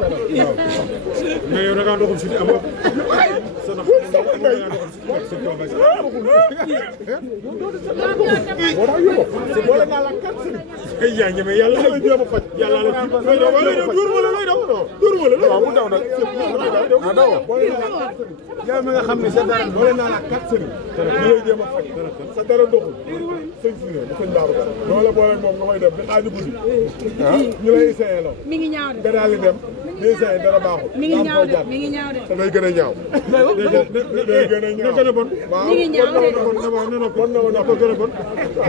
mais yow da ngaa ndoxum si amoo sa nax boole naa la kat sëriñ yaa ñeme yàlla la jéem a faj yàlla la ci wala dur wala lay daw dur wala waaw mu daw nag daw yow mi nga xam ne sa dara boole naa la kat sëriñ li lay jéem a faj sa dara ndoxul sëñ si ne sëñ Daaru Ka doo la boole moom nga koy def bi xaaju guddi ñu lay essayé la mi ngi ñaaw nga daal di dem di essayé dara baaxul mi ngi ñaaw de mi ngi ñaaw de te day gën a ñaaw day gën a ñaaw gën a bon mi ngi ñaaw de bon na ko gën a bon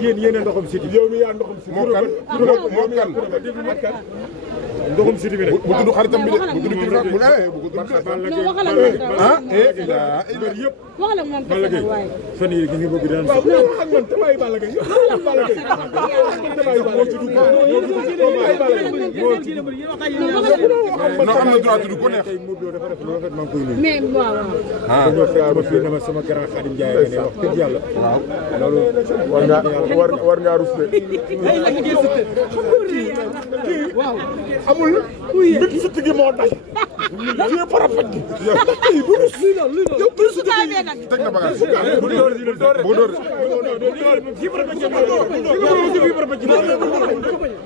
yéen ndoxum siti yow mi yaa ndoxum siti moo kan ndoxum siti bi rek bu tudd xaritam bi de bu tudd kilifa bu ah yëpp wax la moom Balla Gaye fan yi gi nga bëgg daan sax ak man tamay Balla Gaye Balla Gaye tamay Balla Gaye non am na droit tudd ko neex tey Modou Lo dafa def lu rafet maa ngi koy nuyu mais waaw dañoo fekk ma fii ne ma sama grand Khadim Ndiaye ne wax dëgg yàlla loolu war ngaa rus de waaw amul mbit sit gi moo tay ci parapet gi bu rus yow bu rus teg na bagage bu door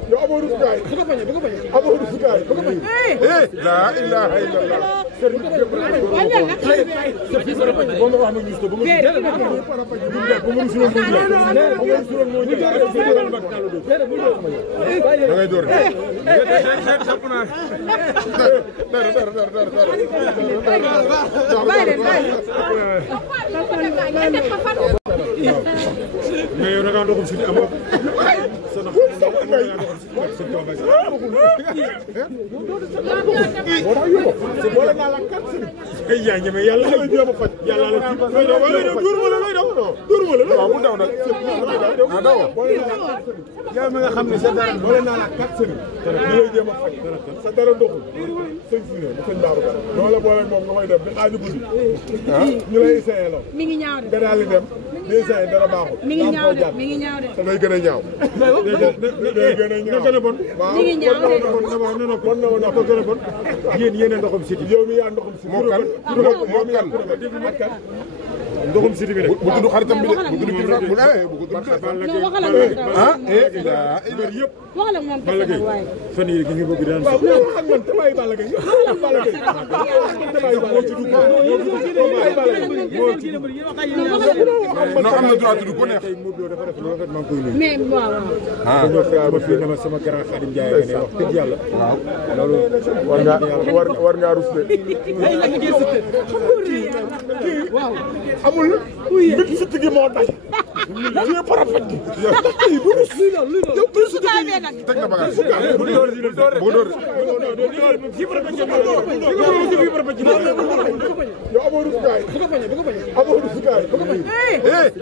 yow amoo rus gaay amoo rus gaay la ilaha illallah bon wax ma gis to bu da ngay door mais yow da ngaa ndoxum si amoo sa nax boole naa la kat sëriñ yaa ñeme yàlla la jéem a faj yàlla la ci wala dur wala lay daw dur wala waaw mu daw nag daw yow mi nga xam ne sa dara boole naa la kat sëriñ li lay jéem a faj sa dara ndoxul sëñ si ne sëñ Daaru Ka doo la boole moom nga koy def bi xaaju guddi ñu lay essayé la mi ngi ñaaw de nga daal di dem di essayé dara baaxul mi ngi ñaaw de mi ngi ñaaw de te day gën a ñaaw day gën a ñaaw gën a bon mi ngi ñaaw de bon na ko gën a bon yéen ndoxum siti yow mi yaa ndoxum siti moo kan ndoxum siti bi rek bu tudd xaritam bi de bu tudd kilifa bu ah yëpp wax la moom Balla Gaye fan yi gi nga bëgg daan sax ak man tamay Balla Gaye Balla Gaye tamay Balla Gaye non am na droit tudd ko neex tey Modou Lo dafa def lu rafet maa ngi koy nuyu mais waaw dañoo fekk ma fii ne ma sama grand Khadim Ndiaye ne wax dëgg yàlla loolu war ngaa rus de waaw amul mbit sit gi moo tay ci parapet gi bu rus yow bu rus teg na bagage bu door yow amoo rus gaay amoo rus gaay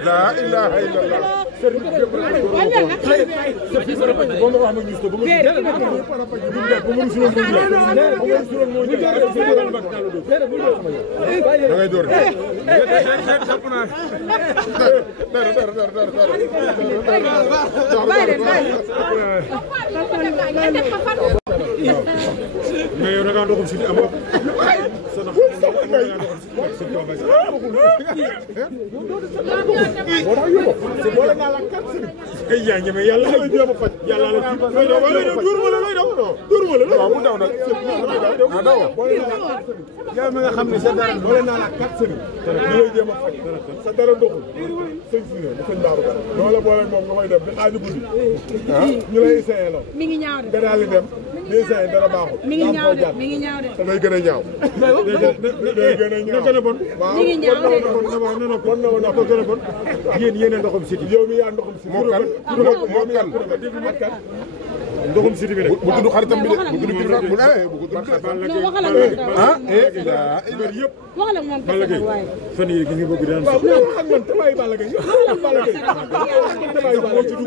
la ilaha illallah bon wax ma gis to bu da ngay door mais yow da ngaa ndoxum si amoo sa nax boole naa la kat sëriñ yaa ñeme yàlla la jéem a faj yàlla la ci wala dur wala lay daw dur wala waaw mu daw nag daw yow mi nga xam ne sa dara boole naa la kat sëriñ li lay jéem a faj sa dara ndoxul sëñ si ne sëñ Daaru Ka doo la boole moom nga koy def bi xaaju guddi ñu lay essayé la mi ngi ñaaw de nga daal di dem di essayé dara baaxul mi ngi ñaaw de mi ngi ñaaw de te day gën a ñaaw day gën a ñaaw gën a bon mi ngi ñaaw de bon na ko gën a bon yéen ndoxum siti yow mi yaa ndoxum siti moo kan ndoxum siti bi rek bu tudd xaritam bi de bu tudd kilifa bu wax la moom ah yëpp wax la moom Balla Gaye fan yi gi nga bëgg daan sax ak man tamay Balla Gaye Balla Gaye tamay Balla Gaye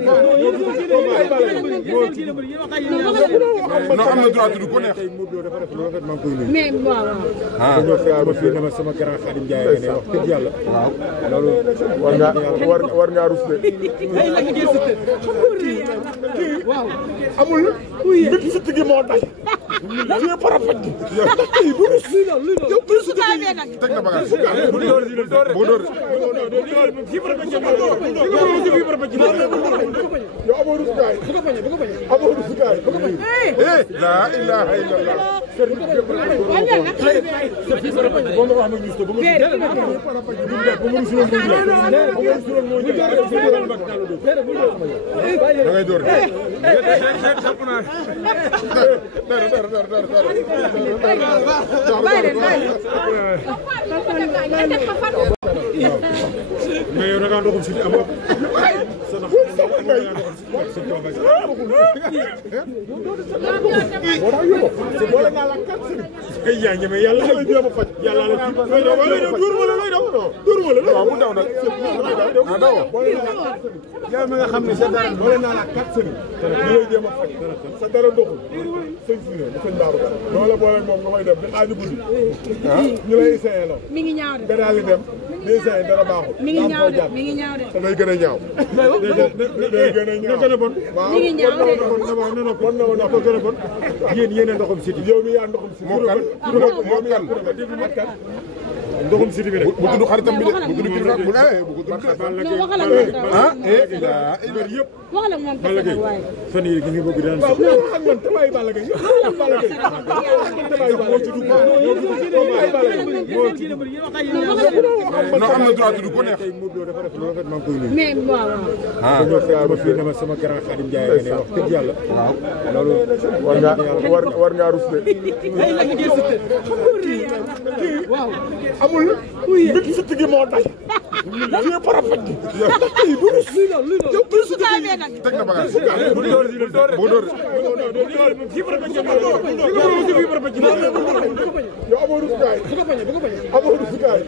non am na droit tudd ko neex tey Modou Lo dafa def lu rafet maa ngi koy nuyu mais waaw dañoo fekk ma fii ne ma sama grand Khadim Ndiaye ne wax dëgg yàlla loolu war ngaa rus de waaw amul mbit sit gi moo tay fii parapet kii bu rus yow bu rus teg na bagage bu door fii parapet yow amoo rus gaay amoo rus gaay la ilaha illallah da ngay door mais yow da ngaa ndoxum si amoo boole naa la kat ay yaa ñeme yàlla la jéem a faj yàlla la ci lay daw waaw bu daw nag daw yow mi nga xam ne sa dara boole naa la kat sëriñ ñu lay jéem a faj sa dara ndoxul sëñ si ne sëñ Daaru loolu boole moom nga may dem di xaaju guddi ñu lay essayé la mi ngi ñaaw de nga daal di dem di essayé dara baaxul mi ngi ñaaw de mi ngi ñaaw de te day gën a ñaaw day gën a ñaaw gën a bon waaw mi ngi ñaaw de bon na ko gën a bon yéen ndoxum siti yow mi yaa ndoxum siti moo kan ndoxum siti bi rek bu tudd xaritam bi de bu tudd kilifa bu tudd ah yëpp wax la moom kese nag waaye fan yi gi nga bëgg daan sax wax ak man te bàyyi Balla Gaye Balla Gaye te bàyyi moo ci dugg non am na droit tudd ko neex Modou Lo dafa def lu rafet maa ngi koy nuyu mais waaw ma fii dama sama grand Khadim Ndiaye ne wax dëgg yàlla waaw loolu war ngaa rus de waaw amul bit sit gi moo tay fii parapet kii bu rus yow bu rus teg na bagage bu door yow amoo rus gaay amoo rus gaay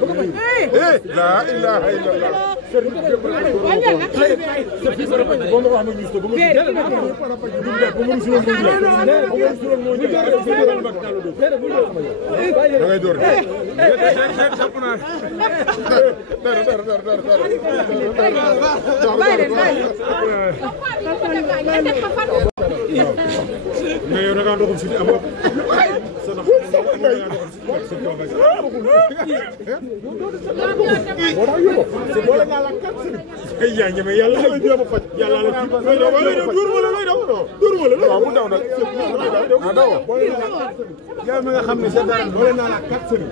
la ilaha illallah da ngay door mais yow da ngaa ndoxum si amoo boole naa la kat ay yaa ñeme yàlla la jéem a faj yàlla la ci lay daw waaw bu daw nag daw yow mi nga xam ne sa dara boole naa la kat sëriñ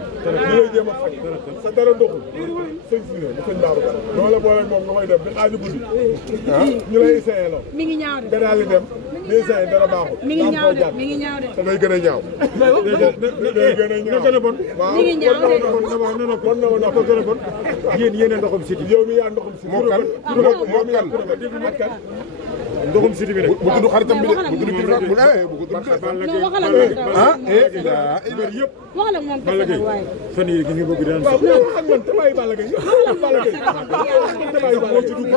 ñu lay jéem a faj sa dara ndoxul sëñ si ne sëñ Daaru loolu boole moom nga may dem di xaaju guddi ñu lay essayé la mi ngi ñaaw de nga daal di dem di essayé dara baaxul mi ngi ñaaw de mi ngi ñaaw de te day gën a ñaaw day gën a ñaaw gën a bon mi ngi ñaaw de bon na ko gën a bon yéen ndoxum siti yow mi yaa ndoxum siti moo kan ndoxum siti bi rek bu tudd xaritam bi de bu tudd kilifa bu tudd wax la moom yëpp wax la moom kese nag waaye fan yi gi nga bëgg daan sax wax ak man te bàyyi Balla Gaye te bàyyi moo ci dugg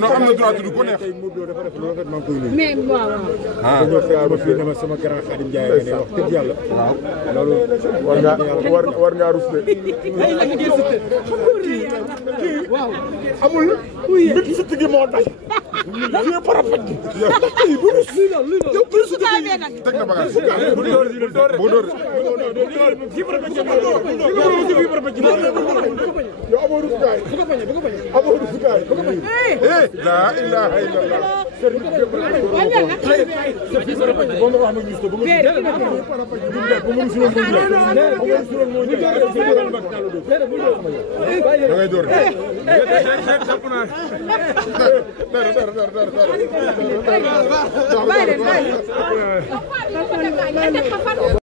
non am na droit tudd ko neex Modou Lo dafa def lu rafet maa ngi koy nuyu mais waaw ma fii dama sama grand Khadim Ndiaye ne wax dëgg yàlla loolu war ngaa rus de waaw amul bit sit gi moo tay fii parapet kii bu rus yow bu rus teg na bagage bu door yow amoo rus gaay amoo rus gaay la ilaha illallah da ngay door bàyyi leen